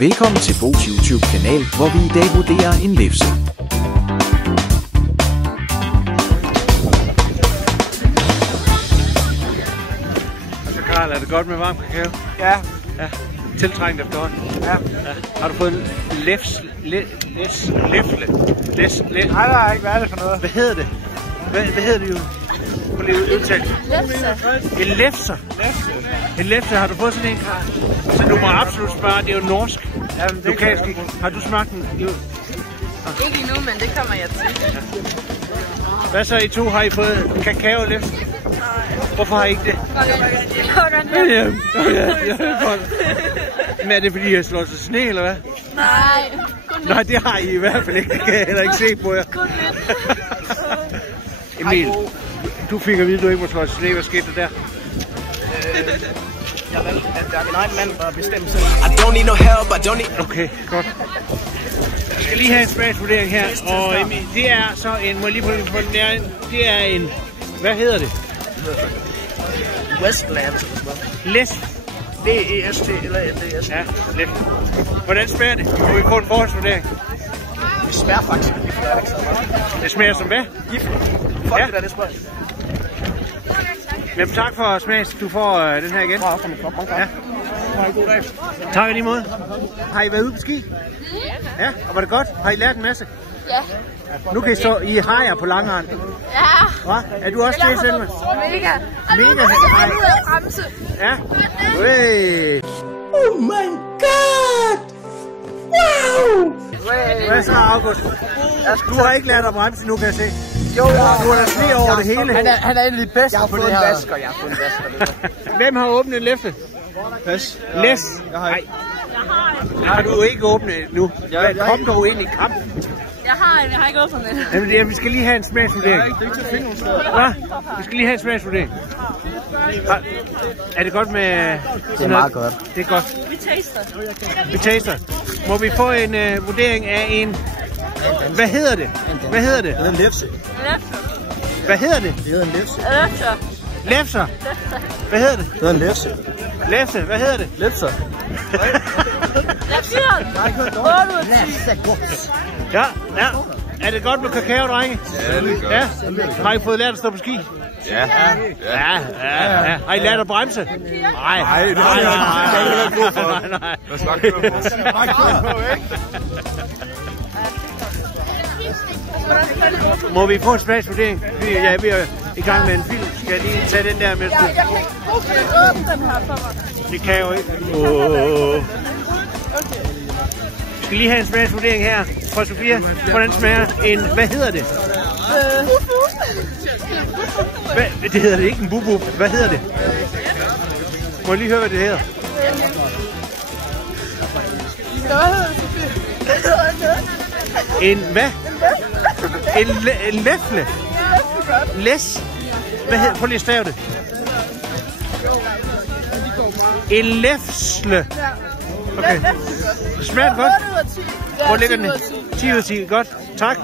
Velkommen til Bo's YouTube-kanal, hvor vi i dag vurderer en lefse. Så Karl, er det godt med varm kakao? Ja. Ja. Tiltrængt efterhånden? Ja. Ja. Har du fået en lefsle? Nej, der har ikke været det for noget. Hvad hedder det? Hvad hedder det jo? På lige udtalt. En lefser. En lefse. Har du fået sådan en, Karl? Så du må absolut spørge, det er jo norsk. Jamen, det lokalsk. Har du smagt den? Jo. Ikke endnu, men det kommer jeg til. Ja. Hvad så I to? Har I fået kakao-lefse? Hvorfor har I ikke det? Men er det fordi, jeg slår sig sne, eller hvad? Nej, Nej, det har I i hvert fald ikke. Det kan jeg heller ikke se på jer. kun lidt. Emil, du fik at vide, at du ikke må slå sig sne. Hvad skete der der? Jeg valgte, at der er min egen mand, der bestemmer selv. Okay, godt. Jeg skal lige have en smagsvurdering her. Og Emil, det er så en, må jeg lige på den nære, det er en, hvad hedder det? Westland. Læs. V-E-S-T eller L-E-S. Ja, læs. Hvordan smager det? Må vi få en forholdsvurdering? Det smager faktisk gift, det er ikke så meget. Det smager som hvad? Gift. Fuck Ja. det der, det smager. Jamen tak for smags. Du får den her igen. Ja. Tak i lige måde. Har I været ude på ski? Ja, og var det godt? Har I lært en masse? Ja. Nu kan I stå i hajer på langhånd. Ja. Hva? Er du også til, Selma? Mega. Mega. Mega. Bremse. Ja. Hey. Oh my god! Wow! Hvad så, August? Du har ikke lært at bremse nu, kan jeg se. Jo, Du har da sne over det hele. Han er en af de bedste på det her. Jeg har fået en vasker. Hvem har åbnet en lefse? Læs. Nej. Har du ikke åbnet nu? Kom dog ind i kampen. Jeg har ikke åbnet det. Jamen, vi skal lige have en smagsvurdering. Hvad? Vi skal lige have en smagsvurdering. Er det godt med... Det er meget godt. Det er godt. Vi taster. Må vi få en vurdering af en... Hvad hedder det? Hvad hedder det? Det er en lefse. Hvad hedder det? Det hedder en lefse. Lefser. Hvad hedder det? Det hedder en lefse. Lefse. Hvad hedder det? Lefse. Ja, ja. Er det godt med kakao, drenge? Ja, det er godt. Ja. Har I fået lært at stå på ski? Ja. Ja. Har I lært at bremse? Nej, det har jeg ikke brug for. Nej. Hvad snakker du om? Må vi få en smagsvurdering? Vi er i gang med en film. Skal jeg lige tage den der med? Jeg kan ikke åbne den her for mig. Det kan jeg jo ikke. Vi skal lige have en smagsvurdering her fra Sofia. Hvordan smager en... Hvad hedder det? Det hedder det ikke en bubu. Hvad hedder det? Må jeg lige høre, hvad det hedder? En hvad? En læfle. Læs. Hvad hedder? Prøv lige at stave det. En læfsle. Okay. Smager det godt? Hvor ligger den? 10 ud af 10. Godt. Tak.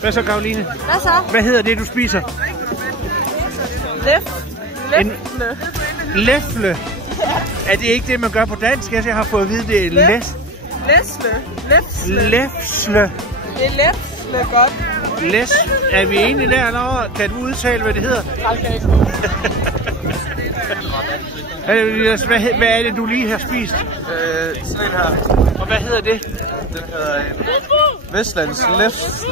Hvad så, Karoline? Hvad så? Hvad hedder det, du spiser? Læfle. Læfle. Er det ikke det, man gør på dansk? Jeg har fået at vide, det er læs. Læfle. Læfsle. Det er læfle godt. Læs. Er vi enige der, eller kan du udtale, hvad det hedder? Hvad er det, du lige har spist? Sådan en her. Og hvad hedder det? Den hedder en Westlands lefse.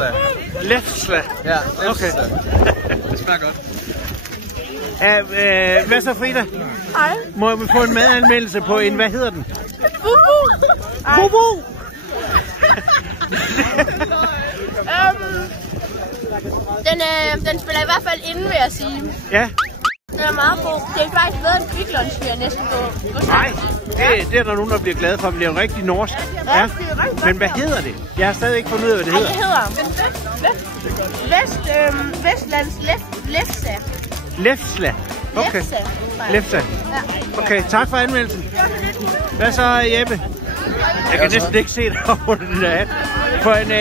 Lefsle. Ja, Okay. Det smager godt. Hvad så, Frida? Hej. Må vi få en madanmeldelse på en, hvad hedder den? Bubu. Bubu! Den spiller i hvert fald inden, vil jeg sige. Ja. Den er meget god. Det er faktisk bedre end Quick Lunch, vil jeg næsten gå. Nej, det er der nogen, der bliver glade for. Men det er jo rigtig norsk. Ja. Men hvad hedder det? Jeg har stadig ikke fundet ud af, hvad det hedder. Det hedder Westlands Lefse. Lefsle. Okay. Lefse. Okay, tak for anmeldelsen. Hvad så, Jeppe? Jeg kan næsten ikke se dig under den der hat. For en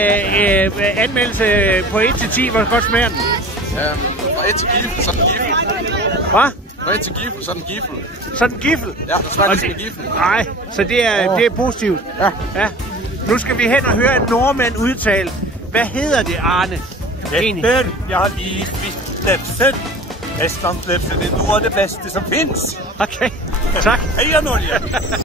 anmeldelse på 1 til 10, hvor godt smager den? Fra 1 til gift, så er den gift. Hvad? Når til giffel, så er den giffel. Sådan en giffel? Ja, det smager ligesom en giffel. Nej, så det er positivt. Ja. Nu skal vi hen og høre en nordmand udtale. Hvad hedder det, Arne? Jeg har lige spist lefsen. Estlandslefsen er noget af det bedste som findes. Okay, tak. Hej, Norge.